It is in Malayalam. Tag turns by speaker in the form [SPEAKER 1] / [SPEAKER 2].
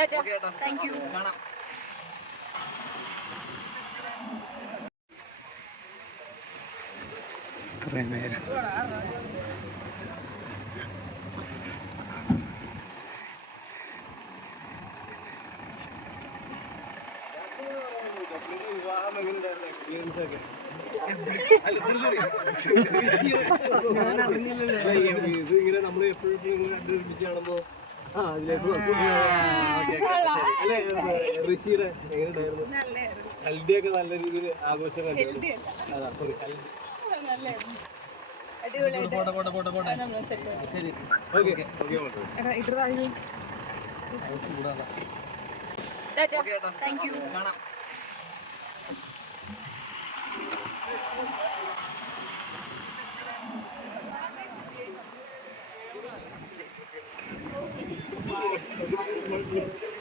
[SPEAKER 1] താങ്ക് യു
[SPEAKER 2] ഇത്രയും നേരം.
[SPEAKER 3] ഞാൻ അറിഞ്ഞില്ലല്ലോ ഇത് ഇങ്ങനെ നമ്മൾ എപ്പോഴും ഇങ്ങനെ കണ്ടുപിടിച്ച് ഋഷിയുടെ എങ്ങനെയുണ്ടായിരുന്നു? ഹൽദിയൊക്കെ നല്ല രീതിയിൽ ആഘോഷം ഹൽദി.
[SPEAKER 1] ശരി. Okay okay. ചൂടാതാ thank U 么什么。